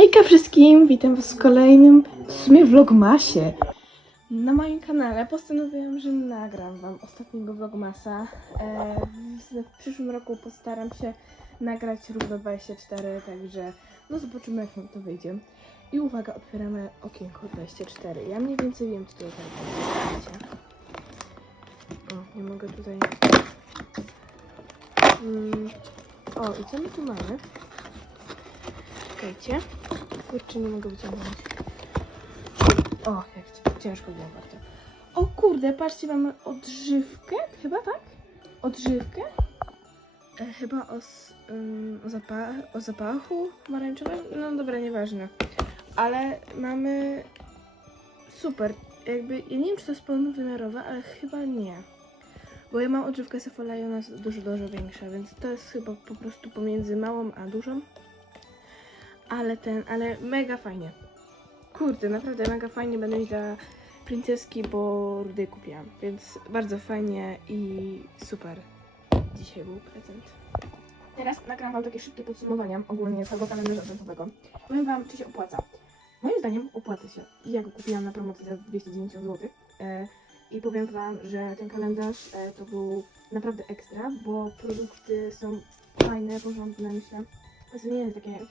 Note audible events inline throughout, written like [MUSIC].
Hejka wszystkim, witam was w kolejnym, w sumie vlogmasie. Na moim kanale postanowiłam, że nagram wam ostatniego vlogmasa. E, w, przyszłym roku postaram się nagrać równo 24, także no zobaczymy jak nam to wyjdzie. I uwaga, otwieramy okienko 24. Ja mniej więcej wiem co tutaj będzie. O, nie mogę tutaj... Mm. O, i co my tu mamy? Czekajcie. Kurczę, nie mogę wyciągnąć. O, jak ci- ciężko było bardzo. O kurde, patrzcie, mamy odżywkę, chyba tak? Odżywkę? E, chyba o, ym, o, zapach, o zapachu pomarańczowym? No dobra, nieważne. Ale mamy super. Jakby, ja nie wiem, czy to jest pełnowymiarowe, ale chyba nie. Bo ja mam odżywkę Sephora i ona jest dużo, dużo większa, więc to jest chyba po prostu pomiędzy małą a dużą. Ale ten, ale mega fajnie. Kurde, naprawdę mega fajnie będę mieć dla princeski, bo rudy kupiłam. Więc bardzo fajnie i super. Dzisiaj był prezent. Teraz nagram wam takie szybkie podsumowania ogólnie całego kalendarza adwentowego. Powiem wam, czy się opłaca. Moim zdaniem opłaca się. Ja go kupiłam na promocji za 290 zł. E, I powiem wam, że ten kalendarz e, to był naprawdę ekstra, bo produkty są fajne, porządne, myślę. Zmienione takie jakieś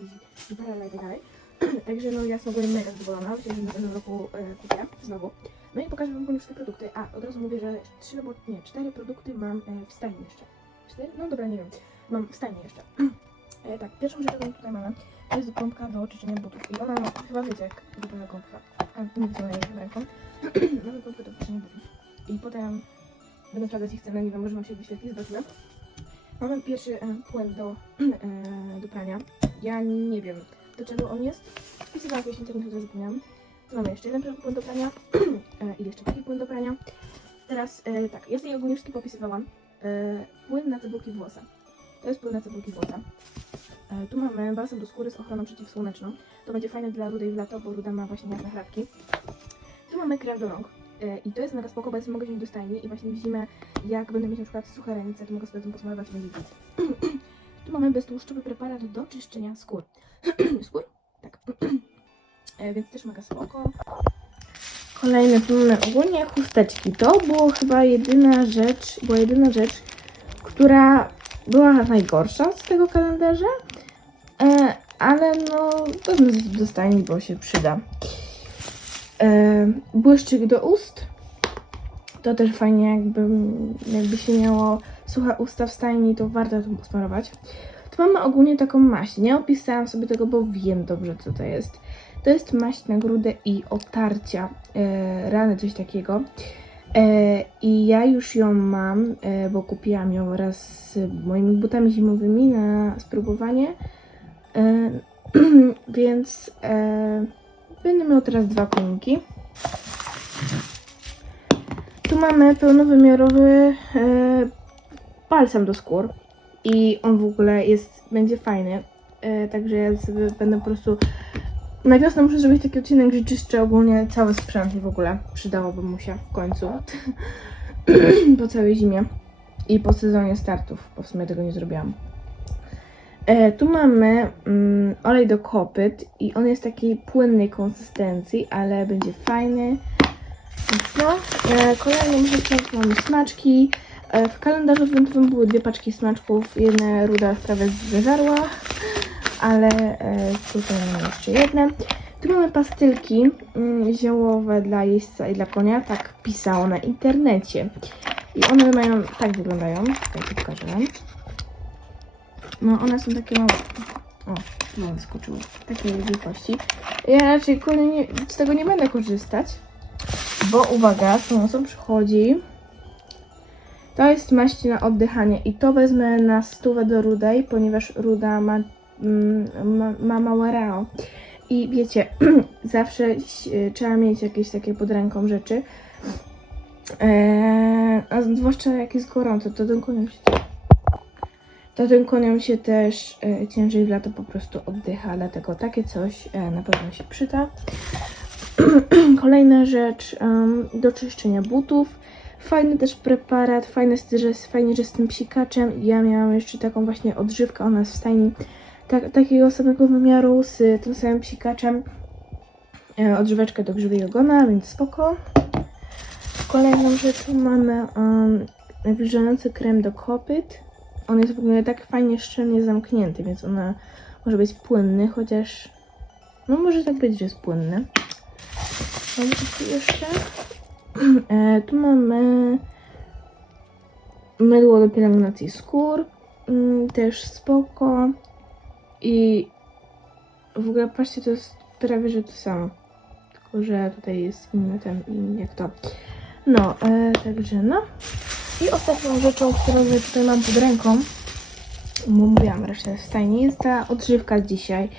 zupełnie i tak dalej. [CLEARS THROAT] Także no ja jestem ogólnie mega zadowolona. Myślę, że w następnym roku e, kupię znowu. No i pokażę wam ogólnie wszystkie produkty. A, od razu mówię, że trzy albo nie, cztery produkty mam e, w stajni jeszcze. Cztery? No dobra, nie wiem. Mam w stajni jeszcze. [CLEARS THROAT] E, tak, pierwszą rzecz, którą tutaj mamy, to jest gąbka do czyszczenia butów. I ona, no, chyba wiecie, jak wygląda gąbka. A, nie widzę na jej ręką. [CLEARS THROAT] mamy gąbkę do czyszczenia butów. I potem będę sprawdzać ich cenę, nie wiem, może wam się wyświetli, zobaczymy. Mamy pierwszy e, płyn do, [CLEARS THROAT] e, do prania. Ja nie wiem, do czego on jest. Wpisywałam kiedyś w internecie, to zapomniałam. Tu mamy jeszcze jeden płyn do prania [CLEARS THROAT] e, i jeszcze taki płyn do prania. Teraz e, tak, ja sobie ogólnie wszystkie popisywałam. E, płyn na cebulki włosa. To jest płyn na cebulki włosa. E, tu mamy balsam do skóry z ochroną przeciwsłoneczną. To będzie fajne dla rudej w lato, bo ruda ma właśnie jasne chrapki. Tu mamy krem do rąk. E, I to jest mega spoko, bo ja sobie mogę wziąć do stajni i właśnie w zimę, jak będę mieć na przykład suche ręce, to mogę sobie tym posmarować git. [CLEARS THROAT] Tu mamy beztłuszczowy preparat do czyszczenia skór. [CLEARS THROAT] skór? Tak. [CLEARS THROAT] e, więc też mega spoko. Kolejne tu mamy ogólnie chusteczki. To było chyba jedyna rzecz, była jedyna rzecz, która była najgorsza z tego kalendarza. E, ale no, to dostanie, bo się przyda. E, błyszczyk do ust. To też fajnie, jakby, jakby się miało suche usta w stajni, to warto to smarować. Tu mamy ogólnie taką maść. Nie opisałam sobie tego, bo wiem dobrze, co to jest. To jest maść na grudę i otarcia e, rany, coś takiego. E, I ja już ją mam, e, bo kupiłam ją wraz z moimi butami zimowymi na spróbowanie. E, [CLEARS THROAT] więc e, będę miał teraz dwa koniki. Tu mamy pełnowymiarowy e, balsam do skór i on w ogóle jest, będzie fajny. E, także ja sobie będę po prostu na wiosnę muszę zrobić taki odcinek, że czyszczę ogólnie cały sprzęt i w ogóle przydałoby mu się w końcu [CLEARS THROAT] po całej zimie i po sezonie startów, bo w sumie tego nie zrobiłam. E, tu mamy mm, olej do kopyt i on jest takiej płynnej konsystencji, ale będzie fajny. Więc no, e, kolejną rzeczą mamy smaczki. E, w kalendarzu adwentowym były dwie paczki smaczków. Jedna ruda prawie zeżarła, ale e, tutaj mamy jeszcze jedne. Tu mamy pastylki mm, ziołowe dla jeźdźca i dla konia. Tak pisało na internecie. I one mają, tak wyglądają. Tutaj pokażę wam. No one są takie małe. O, no wyskoczyło. Takiej wielkości. Ja raczej kurde nie, z tego nie będę korzystać. Bo uwaga, z pomocą przychodzi. To jest maść na oddychanie i to wezmę na stówę do rudej, ponieważ ruda ma, mm, ma, ma małe rao. I wiecie, [CLEARS THROAT] zawsze ś- trzeba mieć jakieś takie pod ręką rzeczy. Eee, a zwłaszcza jak jest gorąco, to tym koniom się, to tym koniom się też e, ciężej w lato po prostu oddycha, dlatego takie coś e, na pewno się przyda. [CLEARS THROAT] Kolejna rzecz do czyszczenia butów. Fajny też preparat, fajne, z- że, fajnie, że z tym psikaczem. Ja miałam jeszcze taką właśnie odżywkę, ona jest w stajni tak, takiego samego wymiaru z tym samym psikaczem. E, odżyweczkę do grzyby i ogona, więc spoko. Kolejną rzeczą mamy um, nawilżający krem do kopyt. On jest w ogóle tak fajnie szczelnie zamknięty, więc ona może być płynny, chociaż no może tak być, że jest płynny. Mamy tu jeszcze. [CLEARS THROAT] E, tu mamy mydło do pielęgnacji skór. Mm, też spoko. I w ogóle patrzcie, to jest prawie że to samo. Tylko, że tutaj jest inny ten, jak to. No, e, także no. I ostatnią rzeczą, którą ja tutaj mam pod ręką, bo mówiłam resztę w stajni, jest ta odżywka z dzisiaj.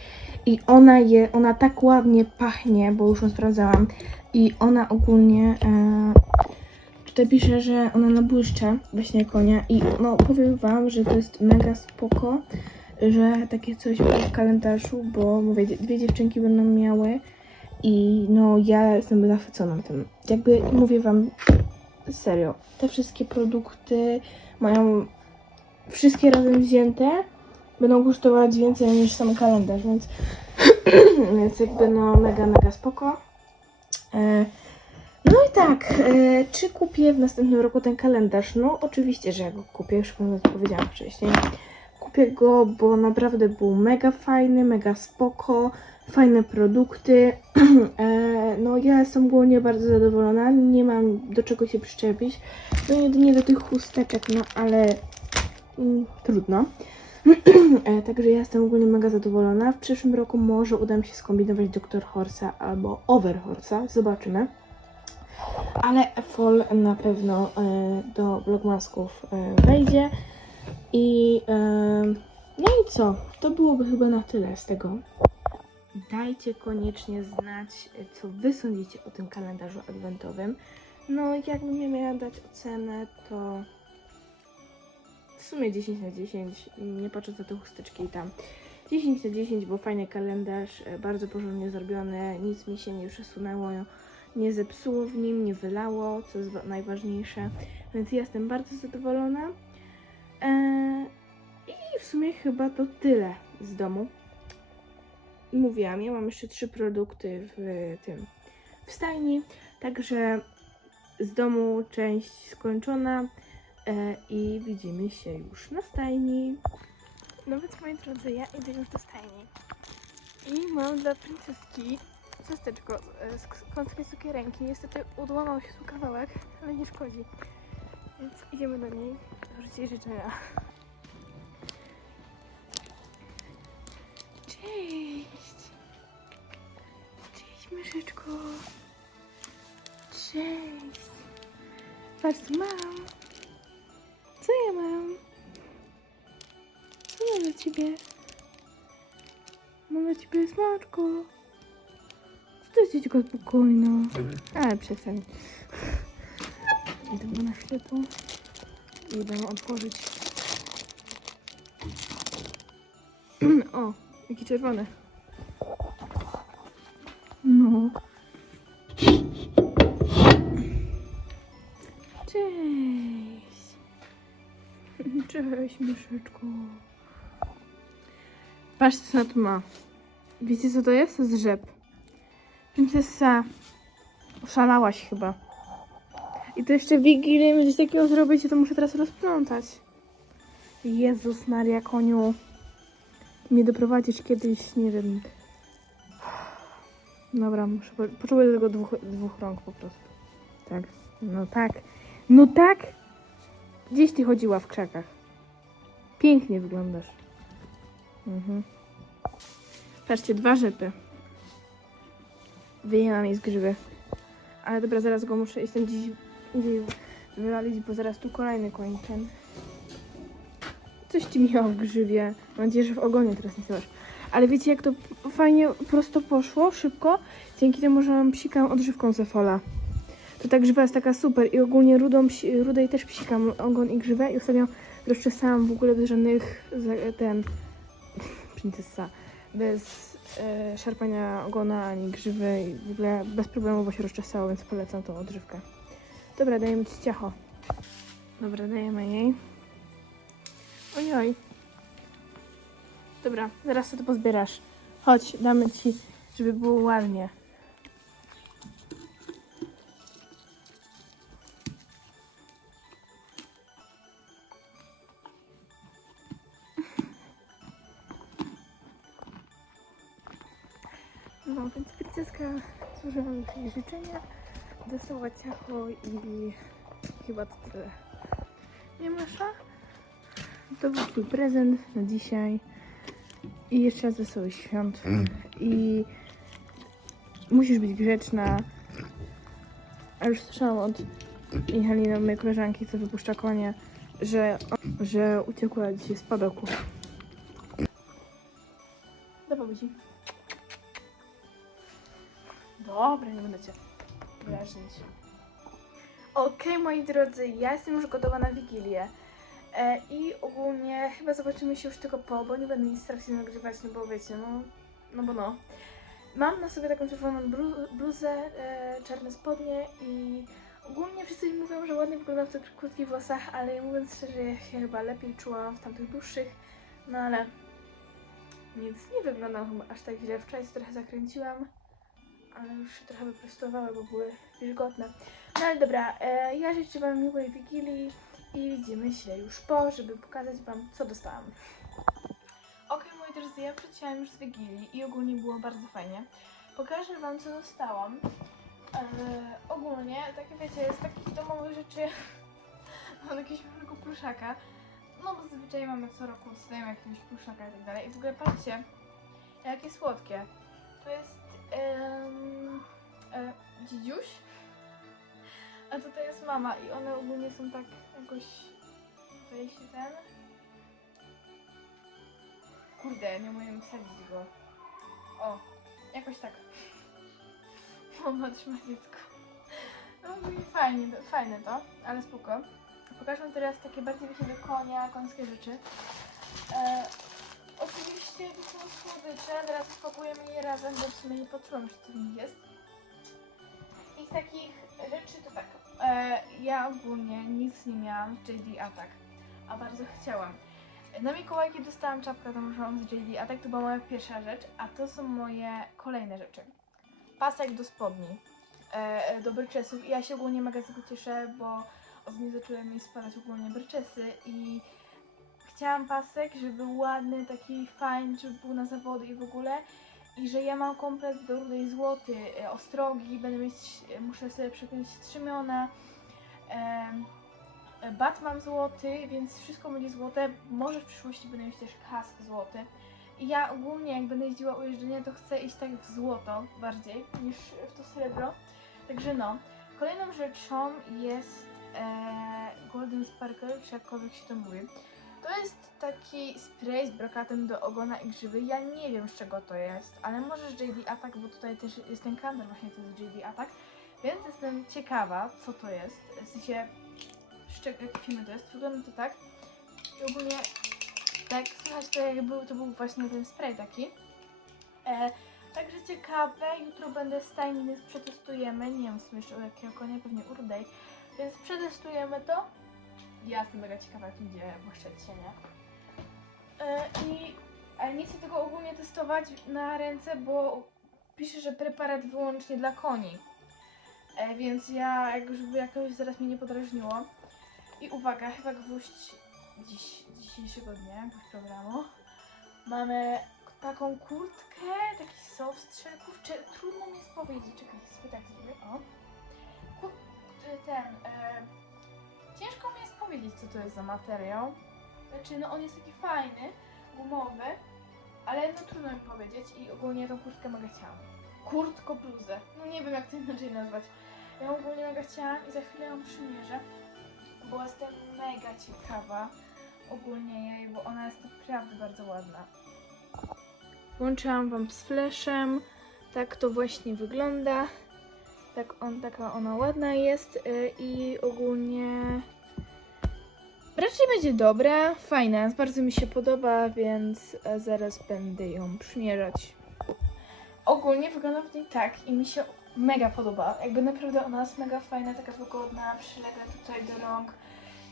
I ona je, ona tak ładnie pachnie, bo już ją sprawdzałam. I ona ogólnie, e, tutaj pisze, że ona nabłyszcza właśnie konia. I no powiem wam, że to jest mega spoko, że takie coś w kalendarzu, bo mówię, dwie dziewczynki będą miały. I no ja jestem zachwycona tym. Jakby mówię wam serio, te wszystkie produkty mają wszystkie razem wzięte będą kosztować więcej niż sam kalendarz, więc, [CLEARS THROAT] więc jakby no mega, mega spoko. E, no i tak, e, czy kupię w następnym roku ten kalendarz? No oczywiście, że ja go kupię, już powiedziałam wcześniej. Kupię go, bo naprawdę był mega fajny, mega spoko, fajne produkty. [CLEARS THROAT] E, no ja jestem ogólnie bardzo zadowolona, nie mam do czego się przyczepić. No jedynie do tych chusteczek, no ale mm, trudno. [CLEARS THROAT] E, Także ja jestem ogólnie mega zadowolona. W przyszłym roku może uda mi się skombinować Dr. Horsa albo Over Horsa. Zobaczymy. Ale Fall na pewno e, do vlogmasków wejdzie. I no i co? To byłoby chyba na tyle z tego. Dajcie koniecznie znać, co wy sądzicie o tym kalendarzu adwentowym. No, jakbym ja miała dać ocenę, to w sumie 10 na 10, nie patrząc na te chusteczki i tam. 10 na 10, bo fajny kalendarz, e, bardzo porządnie zrobiony, nic mi się nie przesunęło, nie zepsuło w nim, nie wylało, co jest wa- najważniejsze, więc jestem bardzo zadowolona. Eee, I w sumie chyba to tyle z domu. Mówiłam, ja mam jeszcze trzy produkty w tym, w stajni, także z domu część skończona. E, I widzimy się już na stajni. No więc moi drodzy, ja idę już do stajni. I mam dla princeski ciasteczko e, z z kąskiej cukierenki. Niestety odłamał się tu kawałek, ale nie szkodzi. Więc idziemy do niej. Jej życzenia. Cześć! Cześć, myszyczko! Cześć! Patrz, co mam! Co ja mam? Co mam dla ciebie? Mam dla ciebie smaczko. Co to jest dziecko spokojna? Ale przestań. Idę na chwilę tu. Idę otworzyć. [CLEARS THROAT] o, jakie czerwone. No. Cześć. [LAUGHS] Cześć, myszeczko. Patrzcie, co tu ma. Wiecie, co to jest? To jest rzep. Princesa. Oszalałaś chyba. I to jeszcze Wigilię coś takiego zrobić, to muszę teraz rozplątać. Jezus Maria, koniu. Mnie doprowadzisz kiedyś, nie wiem. Dobra, muszę, po- potrzebuję do tego dwóch, dwóch rąk po prostu. Tak, no tak. No tak! Gdzieś ty chodziła w krzakach. Pięknie wyglądasz. Mhm. Patrzcie, dwa rzepy. Wyjęłam jej z grzyby. Ale dobra, zaraz go muszę, jestem dziś wywalić, bo zaraz tu kolejny koń ten. Coś ci miało w grzybie. Mam nadzieję, że w ogonie teraz nie masz. Ale wiecie, jak to fajnie prosto poszło, szybko? Dzięki temu, że mam psikam odżywką Zefola. To ta grzywa jest taka super i ogólnie rudą, rudej też psikam ogon i grzywę i ostatnio rozczesałam w ogóle bez żadnych ten [LAUGHS] princesa bez e, szarpania ogona ani grzywy i w ogóle bez problemowo się rozczesało, więc polecam tą odżywkę. Dobra, dajemy ci ciacho. Dobra, dajemy jej. Ojoj. Dobra, zaraz to pozbierasz. Chodź, damy ci, żeby było ładnie. No więc princeska złożyła mi jej życzenia, dostała ciacho i chyba to tyle. Nie masza? To był twój prezent na dzisiaj. I jeszcze raz wesołych świąt. I musisz być grzeczna. A już słyszałam od Michaliny, mojej koleżanki, co wypuszcza konie, że, że uciekła dzisiaj z padoku. Dawaj buzi. Dobra, nie będę cię drażnić. Okej, moi drodzy, ja jestem już gotowa na Wigilię. E, I ogólnie chyba zobaczymy się już tylko po, bo nie będę nic strasznie nagrywać, no bo wiecie, no, no bo no. Mam na sobie taką czerwoną blu- bluzę, e, czarne spodnie i ogólnie wszyscy mi mówią, że ładnie wyglądam w tych krótkich włosach, ale ja mówiąc szczerze, ja się chyba lepiej czułam w tamtych dłuższych, no ale nic, nie wyglądam chyba aż tak źle. Wczoraj trochę zakręciłam, ale już się trochę wyprostowały, bo były wilgotne. No ale dobra, e, ja życzę Wam miłej Wigilii i widzimy się już po, żeby pokazać Wam, co dostałam. Okej, moi drodzy, ja wróciłam już z Wigilii i ogólnie było bardzo fajnie. Pokażę Wam, co dostałam. E, ogólnie, takie wiecie, z takich domowych rzeczy [LAUGHS] mam jakiegoś małego pluszaka. No bo zazwyczaj mamy co roku dostaję jakiegoś pluszaka i tak dalej. I w ogóle patrzcie, jakie słodkie. To jest em, e, dzidziuś. A tutaj jest mama i one ogólnie są tak jakoś... Tutaj się ten... Kurde, nie umiem wsadzić go. O, jakoś tak. [LAUGHS] Mama trzyma dziecko. No i fajnie, fajne to, ale spoko. Pokażę teraz takie bardziej wiecie do konia, końskie rzeczy. E, oczywiście to są słodycze, zaraz spakujemy je razem, bo w sumie nie poczułam, że co w nich jest. Z takich rzeczy to tak, e, ja ogólnie nic nie miałam w JD Attack, a bardzo chciałam. Na Mikołajki dostałam czapkę tą różową z JD Attack, to była moja pierwsza rzecz, a to są moje kolejne rzeczy. Pasek do spodni, e, do bryczesów i ja się ogólnie mega z tego cieszę, bo od niej zaczęły mi spadać ogólnie bryczesy i chciałam pasek, żeby był ładny, taki fajny, żeby był na zawody i w ogóle. I że ja mam komplet do rudej złoty, e, ostrogi, będę mieć, e, muszę sobie przepiąć strzymiona. em, e, Bat mam złoty, więc wszystko będzie złote. Może w przyszłości będę mieć też kask złoty. I ja ogólnie jak będę jeździła u jeżdżenia, to chcę iść tak w złoto bardziej niż w to srebro. Także no. Kolejną rzeczą jest e, Golden Sparkle, czy jakkolwiek się to mówi. To jest taki spray z brokatem do ogona i grzyby. Ja nie wiem z czego to jest, ale może z JD Attack, bo tutaj też jest ten kander właśnie to jest JD Attack. Więc jestem ciekawa, co to jest. W sensie, z czego, jakie filmy to jest. Wygląda to tak. I ogólnie, tak słychać to jak był, to był właśnie ten spray taki. E, także ciekawe, jutro będę stajny, więc przetestujemy. Nie wiem w sumie jeszcze u jakiego konia, pewnie Urdej. Więc przetestujemy to. Ja jestem mega ciekawa, jak idzie błyszczeć się, nie? E, I nie chcę tego ogólnie testować na ręce, bo pisze, że preparat wyłącznie dla koni. E, więc ja, jak żeby jakoś zaraz mnie nie podrażniło. I uwaga, chyba gwóźdź dziś, dzisiejszego dnia, gwóźdź programu. Mamy taką kurtkę, taki soft shell. Kurczę, trudno mi jest powiedzieć. Czekaj, sobie tak zrobię. O. Ten, e, ciężko mi powiedzieć, co to jest za materiał. Znaczy, no on jest taki fajny, gumowy, ale no trudno mi powiedzieć i ogólnie tą kurtkę mega chciałam. Kurtko bluzę. No nie wiem, jak to inaczej nazwać. Ja ogólnie mega chciałam i za chwilę ją przymierzę, bo jestem mega ciekawa ogólnie jej, bo ona jest naprawdę bardzo ładna. Włączyłam Wam z flashem. Tak to właśnie wygląda. Tak on, taka ona ładna jest y, i ogólnie raczej będzie dobra, fajna, bardzo mi się podoba, więc e, zaraz będę ją przymierzać. Ogólnie wygląda w niej tak i mi się mega podoba. Jakby naprawdę ona jest mega fajna, taka wygodna, przylega tutaj do rąk.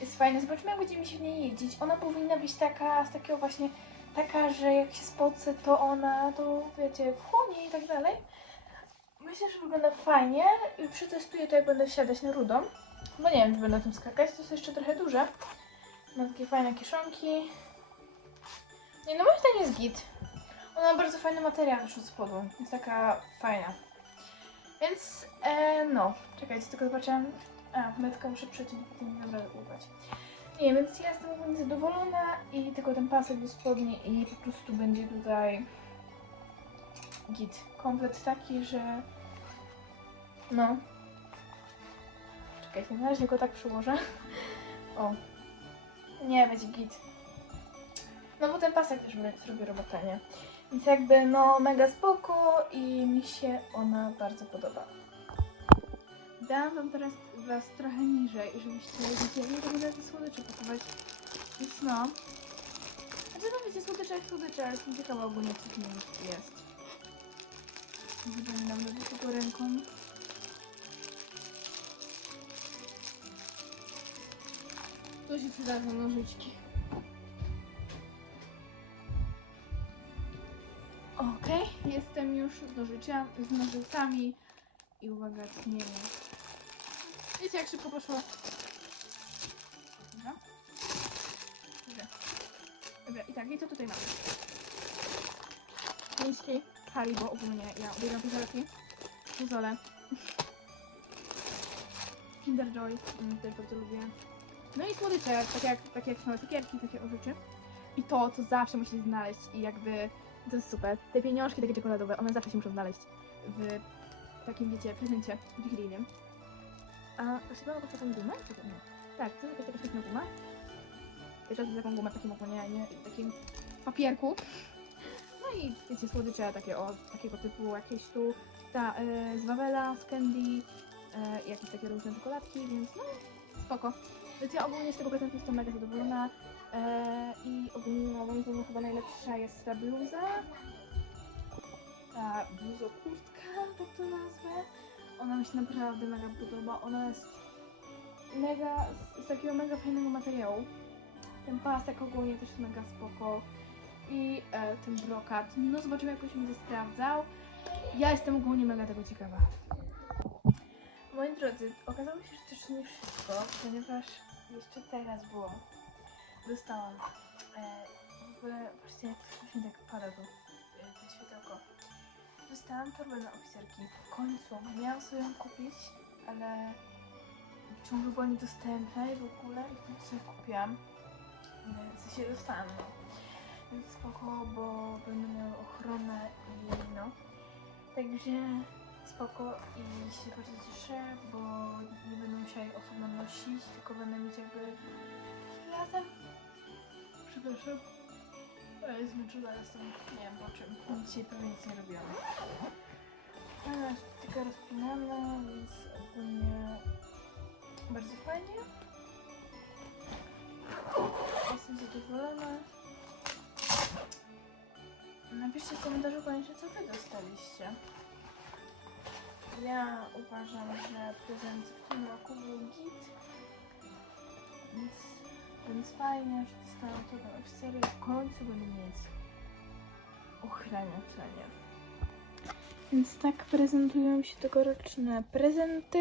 Jest fajna. Zobaczmy jak będzie mi się w niej jeździć. Ona powinna być taka, z takiego właśnie taka, że jak się spocę, to ona to wiecie, wchłonie i tak dalej. Myślę, że wygląda fajnie i przetestuję to jak będę wsiadać na rudą. Bo nie wiem, czy będę na tym skakać, to jest jeszcze trochę duże. Ma takie fajne kieszonki. Nie no, moim zdaniem jest git. Ona ma bardzo fajny materiał też od spodu. Jest taka fajna. Więc, e, no, czekajcie, tylko zobaczyłam. A, metka muszę przeciąć, potem nie będę ubrać. Nie, więc ja jestem ogólnie zadowolona i tylko ten pasek do spodni i po prostu będzie tutaj git. Komplet taki, że no. Czekajcie, na razie go tak przyłożę. O. Nie, będzie git. No bo ten pasek też mi zrobi robotę, nie? Więc jakby no mega spoko i mi się ona bardzo podoba. Dałam wam teraz was trochę niżej, żebyście widzieli, jak będę te słodycze pakować. Więc no. A no wiecie, słodycze jak słodycze, ale jestem ciekawa ogólnie co w nim jest. Zobaczymy nam do ręką. Tu się przydadzą nożyczki. Okej, jestem już z nożyczami, z nożycami i uwaga, tnienie. Wiecie jak szybko poszło? Dobra. Dobra. Dobra, i tak, i co tutaj mamy? Miński, Haribo ogólnie, ja uwielbiam puzelki. Puzole. [LAUGHS] Kinder Joy, mm, też bardzo lubię. No i słodycze, tak jak, tak jak małe cukierki, takie rzeczy. I to, co zawsze musi się znaleźć i jakby to jest super. Te pieniążki takie czekoladowe, one zawsze się muszą znaleźć w takim, wiecie, prezencie wigilijnym. A mam jakąś taką gumę? Co to nie? Tak, to jest jakaś taka świetna guma. Jeszcze raz taką gumę w takim okonie, nie w takim papierku. No i wiecie, słodycze takie o takiego typu, jakieś tu ta e, z Wawela, z Candy, i jakieś takie różne czekoladki, więc no spoko. Więc ja ogólnie z tego prezentu jestem mega zadowolona. E, I ogólnie moim zdaniem chyba najlepsza jest ta bluza. Ta bluzo kurtka, tak to nazwę. Ona mi się naprawdę mega podoba. Ona jest mega, z, z takiego mega fajnego materiału. Ten pasek ogólnie też jest mega spoko. I e, ten brokat. No zobaczymy jak on się będzie sprawdzał. Ja jestem ogólnie mega tego ciekawa. Moi drodzy, okazało się, że też nie wszystko, ponieważ jeszcze teraz było. Dostałam. E, w ogóle właśnie jak mi tak pada tu e, to światełko. Dostałam torbę na oficerki. W końcu miałam sobie ją kupić, ale ciągle była niedostępna i w ogóle i w końcu sobie kupiłam. W sensie dostałam, no. Więc spoko, bo będę miała ochronę i no. Także spoko i się bardzo cieszę, bo nie będę musiała jej osobno nosić, tylko będę mieć jakby razem. Przepraszam. Ale zmęczona jestem, nie wiem po czym. Dzisiaj pewnie nic nie robiłam. Ale tylko rozpinana, więc ogólnie bardzo fajnie. Jestem zadowolona. Napiszcie w komentarzu koniecznie, co wy dostaliście. Ja uważam, że prezent w tym roku był git. Więc, więc fajnie, że dostałam to do oficery. W końcu będę mieć ochraniacza, nie? Więc tak prezentują się tegoroczne prezenty.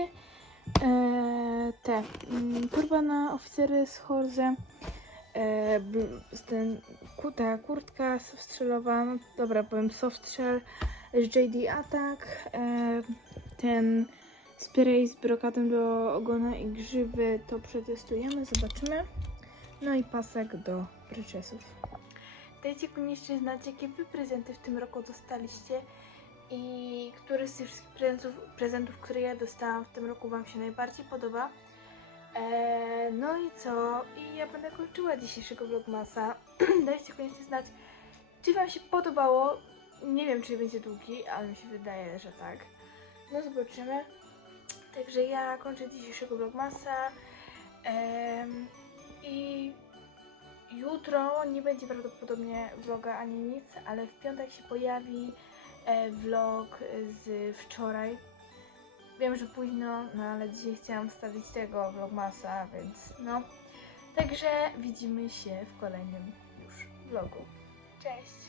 Eee, te mm, turba na oficery z Horze. Eee, ten, ta kurtka no dobra, powiem softshell z JD Attack. Eee, ten spray z brokatem do ogona i grzywy to przetestujemy, zobaczymy. No i pasek do bryczesów. Dajcie koniecznie znać, jakie wy prezenty w tym roku dostaliście i który z tych wszystkich prezentów, prezentów, które ja dostałam w tym roku wam się najbardziej podoba. Eee, no i co? I ja będę kończyła dzisiejszego vlogmasa. [CLEARS THROAT] Dajcie koniecznie znać, czy wam się podobało. Nie wiem, czy będzie długi, ale mi się wydaje, że tak. No zobaczymy. Także ja kończę dzisiejszego vlogmasa. I jutro nie będzie prawdopodobnie vloga ani nic, ale w piątek się pojawi e, vlog z wczoraj. Wiem, że późno, no ale dzisiaj chciałam wstawić tego vlogmasa, więc no. Także widzimy się w kolejnym już vlogu. Cześć!